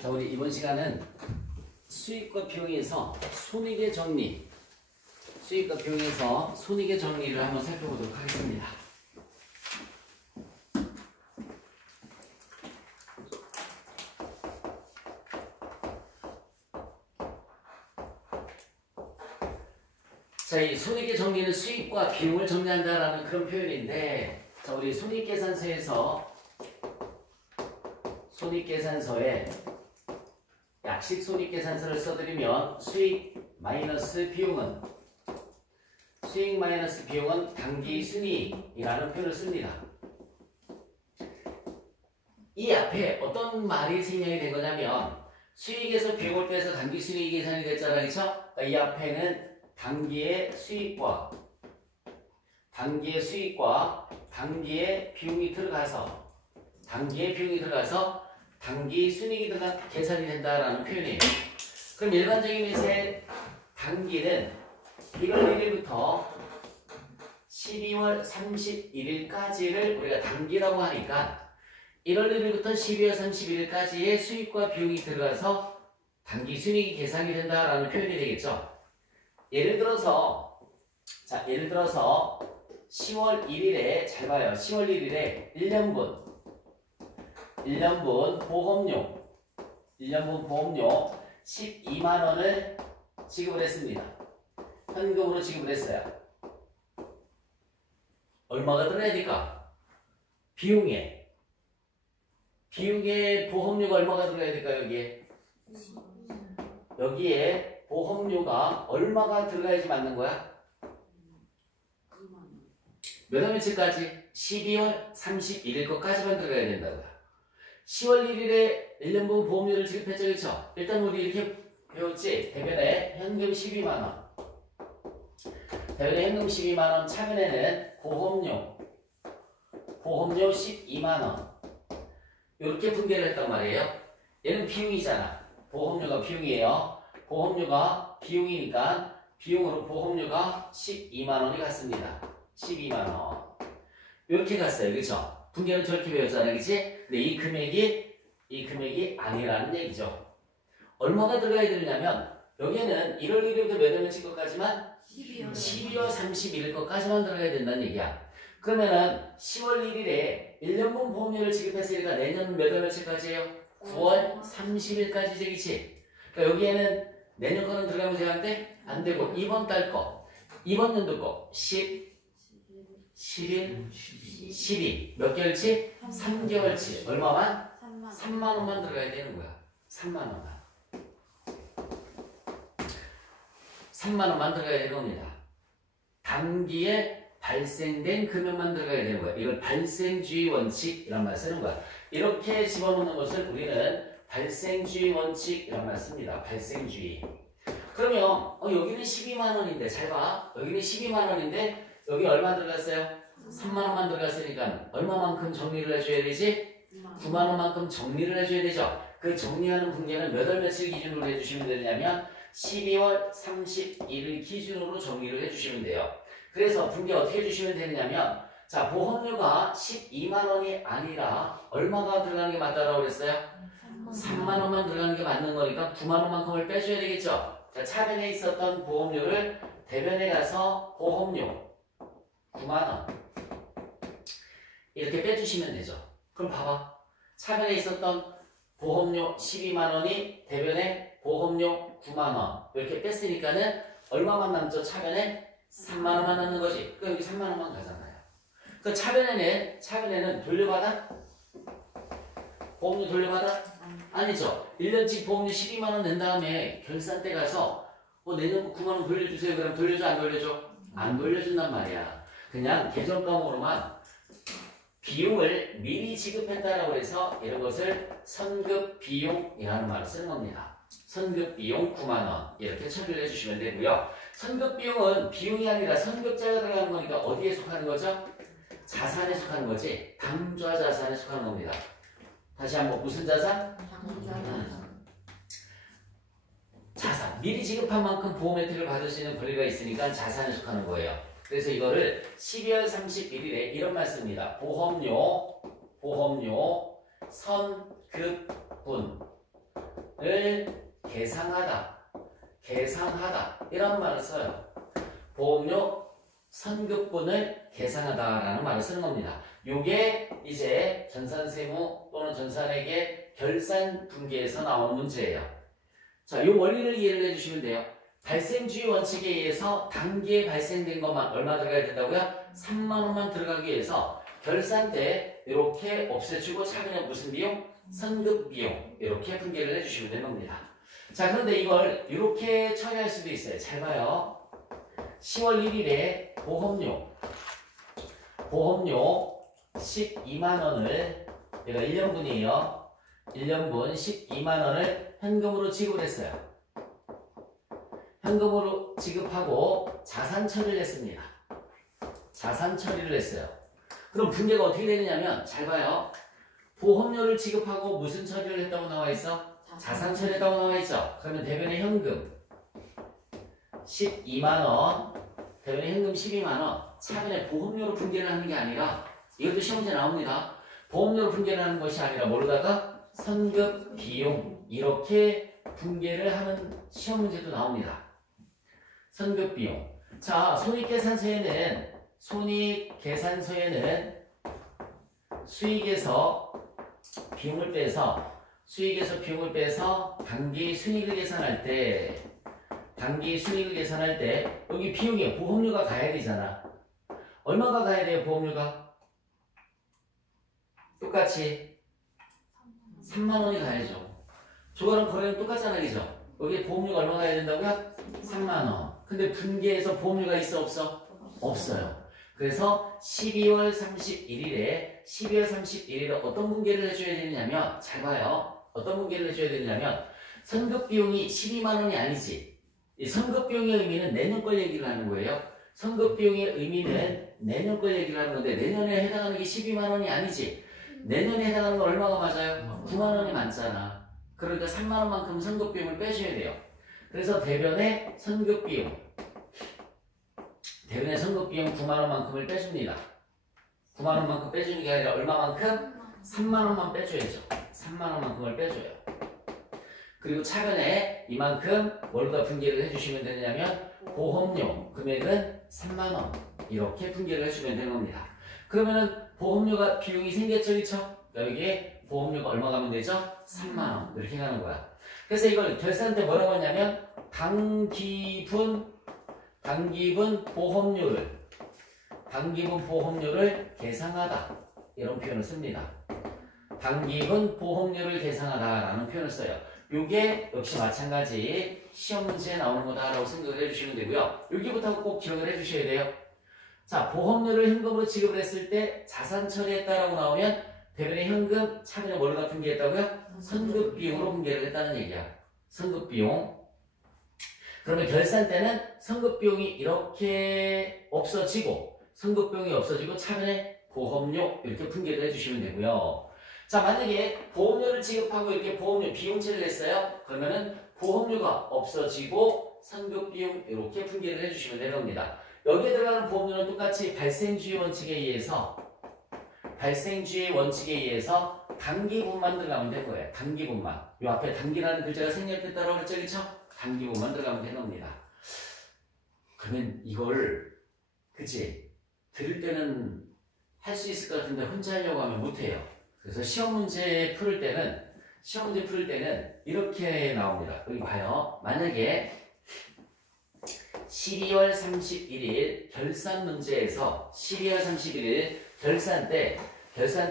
자, 우리 이번 시간은 수익과 비용에서 손익의 정리, 수익과 비용에서 손익의 정리를 한번 살펴보도록 하겠습니다. 자, 이 손익의 정리는 수익과 비용을 정리한다라는 그런 표현인데, 자, 우리 손익계산서에서 손익계산서에 약식 손익계산서를 써드리면 수익 마이너스 비용은 단기 순이익이라는 표현을 씁니다. 이 앞에 어떤 말이 생략이 된 거냐면 수익에서 비용을 빼서 단기 순이익이 계산이 됐잖아요. 그렇죠? 그러니까 이 앞에는 단기의 수익과 단기의 비용이 들어가서 단기 순이익이 계산이 된다라는 표현이에요. 그럼 일반적인 의미에서 단기는 1월 1일부터 12월 31일까지를 우리가 단기라고 하니까 1월 1일부터 12월 31일까지의 수익과 비용이 들어가서 단기 순이익이 계산이 된다라는 표현이 되겠죠. 예를 들어서 10월 1일에 잘 봐요. 10월 1일에 1년분 보험료 12만 원을 지급을 했습니다. 현금으로 지급을 했어요. 얼마가 들어야 될까? 비용에 보험료가 얼마가 들어야 될까? 여기에 보험료가 얼마가 들어가야지 맞는 거야? 몇 월 며칠까지? 12월 31일 것까지만 들어가야 된다고요. 10월 1일에 1년분 보험료를 지급했죠, 그렇죠? 일단 우리 이렇게 배웠지? 대변에 현금 12만원, 대변에 현금 12만원, 차변에는 보험료 12만원 이렇게 분배를 했단 말이에요. 얘는 비용이잖아. 보험료가 비용이에요. 보험료가 비용이니까 비용으로 보험료가 12만원이 갔습니다. 12만원 이렇게 갔어요, 그렇죠? 분계는 저렇게 배웠잖아요, 그치? 근데 이 금액이 아니라는 얘기죠. 얼마가 들어가야 되느냐면 여기에는 1월 1일부터 몇 월 며칠 것까지만 12월 31일 것까지만 들어가야 된다는 얘기야. 그러면은 10월 1일에 1년분 보험료를 지급했으니까 내년 몇 월 며칠까지예요? 9월 30일까지지, 그치? 그러니까 여기에는 내년 거는 들어가면 되는데 안 되고 이번 달 거, 이번 연도 거 11, 12 몇 개월치? 3개월치 얼마만? 3만 원만 들어가야 되는 거야. 3만 원만 들어가야 되는 겁니다. 단기에 발생된 금액만 들어가야 되는 거야. 이걸 발생주의 원칙이란 말 쓰는 거야. 이렇게 집어넣는 것을 우리는 발생주의 원칙이란 말 씁니다. 발생주의. 그러면 여기는 12만 원인데 잘 봐. 여기는 12만 원인데 여기 얼마 들어갔어요? 3만 원만 들어갔으니까 얼마만큼 정리를 해줘야 되지? 9만 원만큼 정리를 해줘야 되죠. 그 정리하는 분계는 몇 월 며칠 기준으로 해주시면 되냐면 12월 31일 기준으로 정리를 해주시면 돼요. 그래서 분계 어떻게 해주시면 되느냐면 자, 보험료가 12만 원이 아니라 얼마가 들어가는 게 맞다라고 그랬어요? 3만 원만 들어가는 게 맞는 거니까 9만 원만큼을 빼줘야 되겠죠. 자, 차변에 있었던 보험료를 대변에 가서 보험료 9만 원 이렇게 빼주시면 되죠. 그럼 봐봐. 차변에 있었던 보험료 12만 원이 대변에 보험료 9만 원 이렇게 뺐으니까는 얼마만 남죠? 차변에 3만 원만 남는 거지. 그럼 여기 3만 원만 가잖아요. 그 차변에는 돌려받아? 보험료 돌려받아? 아니죠. 1년치 보험료 12만 원 낸 다음에 결산 때 가서 내년 9만 원 돌려주세요. 그럼 돌려줘? 안 돌려줘? 안 돌려준단 말이야. 그냥 계정감으로만 비용을 미리 지급했다라고 해서 이런 것을 선급비용이라는 말을 쓰는 겁니다. 선급비용 9만 원 이렇게 처리를 해주시면 되고요. 선급비용은 비용이 아니라 선급자가 들어가는 거니까 어디에 속하는 거죠? 자산에 속하는 거지. 당좌 자산에 속하는 겁니다. 다시 한번 무슨 자산? 자산. 미리 지급한 만큼 보험 혜택을 받을 수 있는 권리가 있으니까 자산에 속하는 거예요. 그래서 이거를 12월 31일에 이런 말 씁니다. 보험료 선급분 계상하다. 이런 말을 써요. 보험료 선급분을 계상하다라는 말을 쓰는 겁니다. 요게 이제 전산세무 또는 전산회계 결산 분기에서 나오는 문제예요. 자, 요 원리를 이해를 해주시면 돼요. 발생주의 원칙에 의해서 단기에 발생된 것만 얼마 들어가야 된다고요? 3만 원만 들어가기 위해서 결산 때 이렇게 없애주고 차근히 무슨 비용? 선급 비용. 이렇게 분기를 해주시면 되는 겁니다. 자, 그런데 이걸 이렇게 처리할 수도 있어요. 잘 봐요. 10월 1일에 보험료 12만 원을 얘가 1년분이에요. 1년분 12만 원을 현금으로 지급했어요. 현금으로 지급하고 자산 처리를 했습니다. 자산 처리를 했어요. 그럼 분계가 어떻게 되느냐면 잘 봐요. 보험료를 지급하고 무슨 처리를 했다고 나와 있어? 자산 처리했다고 나와 있죠. 그러면 대변에 현금 12만 원, 대변에 현금 12만 원. 차변에 보험료로 분계를 하는 게 아니라 이것도 시험 문제 나옵니다. 보험료로 분계를 하는 것이 아니라 모르다가 선급 비용 이렇게 분계를 하는 시험 문제도 나옵니다. 선급 비용. 자, 손익계산서에는 수익에서 비용을 빼서 단기 순이익을 계산할 때 여기 비용이 보험료가 가야 되잖아. 얼마가 가야 돼요, 보험료가? 똑같이 3만 원이 가야죠. 저거랑 거래는 똑같잖아, 그죠? 여기 보험료가 얼마 가야 된다고요? 3만 원. 근데 분기에서 보험료가 있어, 없어? 없어요. 그래서 12월 31일에 어떤 분계를 해줘야 되느냐면, 잘 봐요. 어떤 분계를 해줘야 되느냐면, 선급비용이 12만 원이 아니지. 이 선급비용의 의미는 내년 걸 얘기를 하는 거예요. 선급비용의 의미는 내년 걸 얘기를 하는 건데, 내년에 해당하는 게 12만 원이 아니지. 내년에 해당하는 건 얼마가 맞아요? 9만 원이 많잖아. 그러니까 3만 원만큼 선급비용을 빼줘야 돼요. 그래서 대변의 선급비용 9만 원만큼을 빼줍니다. 9만 원만큼 빼주는 게 아니라 얼마만큼? 3만 원만 빼줘야죠. 3만 원만큼을 빼줘요. 그리고 차변에 이만큼 뭘로 분계를 해주시면 되냐면 보험료 금액은 3만 원 이렇게 분계를 해주면 되는 겁니다. 그러면은 보험료가 비용이 생겼죠, 그쵸? 여기에 보험료가 얼마 가면 되죠? 3만 원 이렇게 가는 거야. 그래서 이걸 결산 때 뭐라고 하냐면 당기분 보험료를 계상하다 이런 표현을 씁니다. 당기분 보험료를 계상하다라는 표현을 써요. 요게 역시 마찬가지 시험 문제에 나오는 거다라고 생각을 해주시면 되고요. 여기부터 꼭 기억을 해주셔야 돼요. 자, 보험료를 현금으로 지급을 했을 때 자산 처리했다라고 나오면 대변의 현금 차변에 뭘로 분계했다고요? 선급비용으로 분계를 했다는 얘기야. 선급비용. 그러면 결산 때는 선급비용이 이렇게 없어지고 차변에 보험료 이렇게 분계를 해주시면 되고요. 자, 만약에 보험료를 지급하고 이렇게 보험료 비용체를 했어요. 그러면은 보험료가 없어지고 선급비용 이렇게 분계를 해주시면 되는 겁니다. 여기에 들어가는 보험료는 똑같이 발생주의 원칙에 의해서 단기분만 들어가면 될 거예요. 단기분만. 요 앞에 단기라는 글자가 생략됐다고 그랬죠, 그쵸? 단기분만 들어가면 되는 겁니다. 그러면 이걸 그치? 들을 때는 할 수 있을 것 같은데 혼자 하려고 하면 못해요. 그래서 시험 문제 풀을 때는 이렇게 나옵니다. 여기 봐요. 만약에 12월 31일 결산 문제에서 12월 31일 결산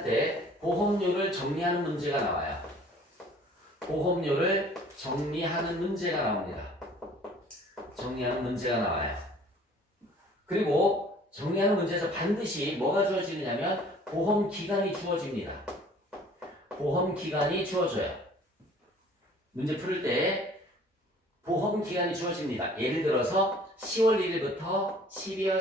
때 보험료를 정리하는 문제가 나와요. 보험료를 정리하는 문제가 나옵니다. 그리고 정리하는 문제에서 반드시 뭐가 주어지느냐면 보험 기간이 주어집니다. 보험 기간이 주어져요. 문제 풀을 때 보험 기간이 주어집니다. 예를 들어서 10월 1일부터 10월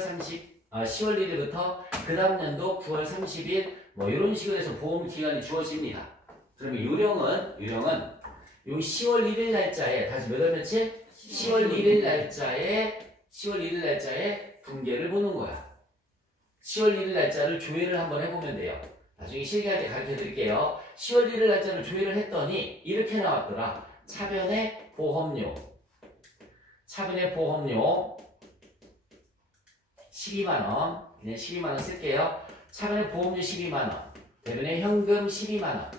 1일부터 그 다음 연도 9월 30일 뭐 이런 식으로 해서 보험 기간이 주어집니다. 그러면 요령은 요 10월 1일 날짜에 다시 몇 월 며칠? 10월 1일 날짜에 분계를 보는 거야. 10월 1일 날짜를 조회를 한번 해보면 돼요. 나중에 실기할 때 가르쳐 드릴게요. 10월 1일 날짜를 조회를 했더니 이렇게 나왔더라. 차변의 보험료. 차변의 보험료 12만원. 그냥 12만원 쓸게요. 차변의 보험료 12만원. 대변의 현금 12만원.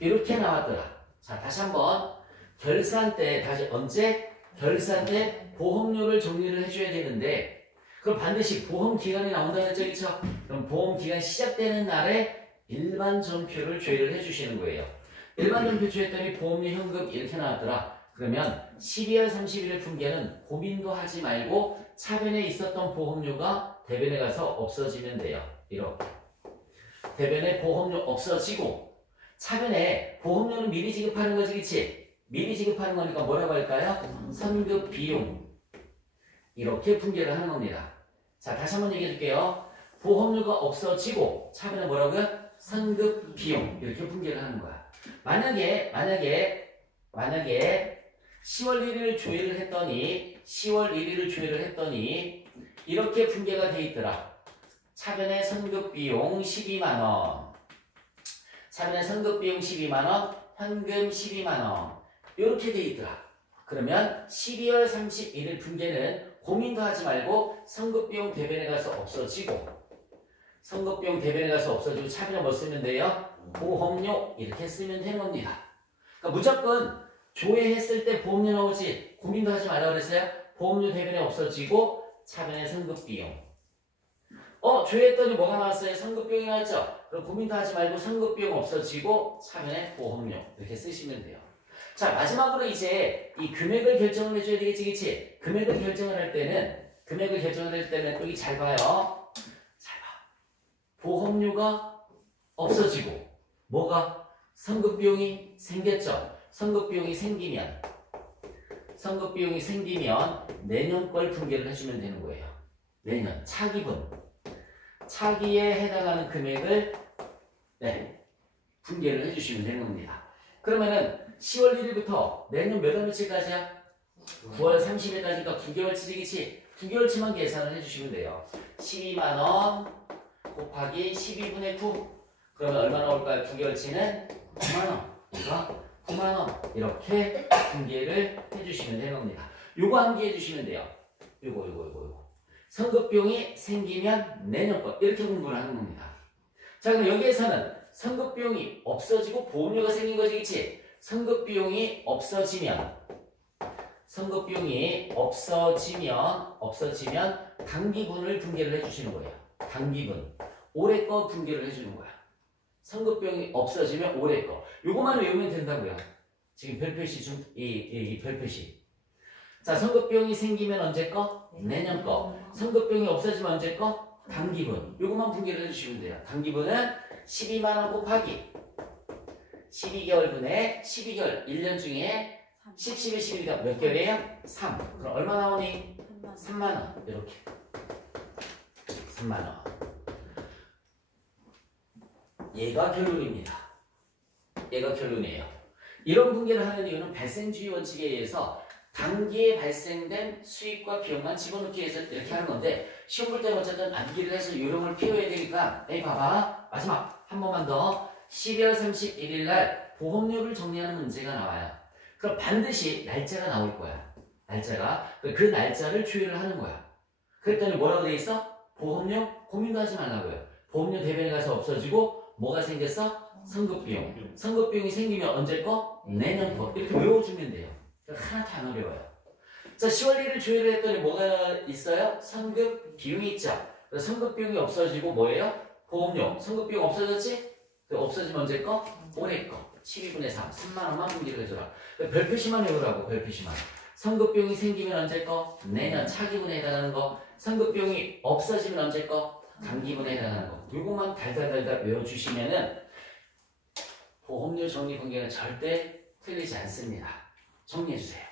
이렇게 나왔더라. 자, 다시 한번. 결산 때, 다시 언제? 결산 때 보험료를 정리를 해줘야 되는데, 그럼 반드시 보험기간이 나온다는 했죠, 그쵸? 그럼 보험기간 시작되는 날에 일반 전표를 조회를 해주시는 거예요. 일반 전표 조회했더니 보험료 현금 이렇게 나왔더라. 그러면 12월 30일의 분기는 고민도 하지 말고 차변에 있었던 보험료가 대변에 가서 없어지면 돼요. 이렇게. 대변에 보험료 없어지고 차변에 보험료는 미리 지급하는 거지, 그치? 미리 지급하는 거니까 뭐라고 할까요? 선급 비용. 이렇게 분기를 하는 겁니다. 자, 다시 한번 얘기해 줄게요. 보험료가 없어지고 차변에 뭐라고요? 선급 비용. 이렇게 분기를 하는 거야. 만약에 10월 1일 조회를 했더니 10월 1일을 조회를 했더니 이렇게 분기가 돼 있더라. 차변의 선급비용 12만원. 차변의 선급비용 12만원, 현금 12만원. 이렇게 돼 있더라. 그러면 12월 31일 분기는 고민도 하지 말고 선급비용 대변에 가서 없어지고, 선급비용 대변에 가서 없어지고 차변에 뭐 쓰면 돼요? 보험료 이렇게 쓰면 되는 겁니다. 그러니까 무조건 조회했을 때 보험료 나오지 고민도 하지 말라고 그랬어요. 보험료 대변에 없어지고 차변에 선급비용. 조회했더니 뭐가 나왔어요? 선급비용이 나왔죠? 그럼 고민도 하지 말고 선급비용 없어지고 차변에 보험료 이렇게 쓰시면 돼요. 자, 마지막으로 이제 이 금액을 결정을 해줘야 되겠지, 그치? 금액을 결정을 할 때는 여기 잘 봐요. 잘 봐. 보험료가 없어지고 뭐가? 선급비용이 생겼죠? 선급비용이 생기면 내년 걸 분기를 해주면 되는 거예요. 내년 차기분. 차기에 해당하는 금액을 분기를 해주시면 되는 겁니다. 그러면은 10월 1일부터 내년 몇 월 며칠까지야? 9월 30일까지니까 9개월치지. 9개월치만 계산을 해주시면 돼요. 12만원 곱하기 12분의 9. 그러면 얼마 나올까요? 9개월치는 9만원. 이거 9만원. 이렇게 분기를 해주시면 되는 겁니다. 요거 암기해 주시면 돼요. 요거. 선급비용이 생기면 내년 것. 이렇게 공부를 하는 겁니다. 자, 그럼 여기에서는 선급비용이 없어지고 보험료가 생긴 거지, 그치? 선급비용이 없어지면 당기분을 분기를 해주시는 거예요. 당기분. 올해 거 분기를 해주는 거야. 선급비용이 없어지면 올해 거. 요거만 외우면 된다고요. 지금 별표시 중, 이 별표시. 자, 선급비용이 생기면 언제 거? 내년 거. 선급비용이 없어지면 언제 거? 당기분. 요거만 분기를 해주시면 돼요. 당기분은 12만원 곱하기 12개월분에 12개월 1년 중에 10, 11, 12가 몇 개월이에요? 3. 그럼 얼마 나오니? 3만원. 이렇게 3만원. 얘가 결론입니다. 얘가 결론이에요. 이런 분기를 하는 이유는 발생주의 원칙에 의해서 단기에 발생된 수익과 비용만 집어넣기 위해서 이렇게 하는 건데, 시험 볼 때는 어쨌든 암기를 해서 요령을 피워야 되니까, 봐봐. 마지막 한 번만 더. 12월 31일 날 보험료를 정리하는 문제가 나와요. 그럼 반드시 날짜가 나올 거야. 날짜가. 그 날짜를 조회를 하는 거야. 그랬더니 뭐라고 돼 있어? 보험료 고민도 하지 말라고요. 보험료 대변에 가서 없어지고 뭐가 생겼어? 선급비용. 선급비용이 생기면 언제 거? 내년 거. 이렇게 외워주면 돼요. 하나도 안 어려워요. 자, 10월 1일 조회를 했더니 뭐가 있어요? 선급 비용이 있죠. 선급 비용이 없어지고 뭐예요? 보험료. 선급 비용 없어졌지? 없어지면 언제 거? 올해 거. 12분의 3. 3만 원만 분기를 해줘라. 별표시만 외우라고, 별표시만. 선급 비용이 생기면 언제 거? 내년 차기분에 해당하는 거. 선급 비용이 없어지면 언제 거? 단기분에 해당하는 거. 이것만 달달달달 외워주시면은 보험료 정리 분기는 절대 틀리지 않습니다. 정리해주세요.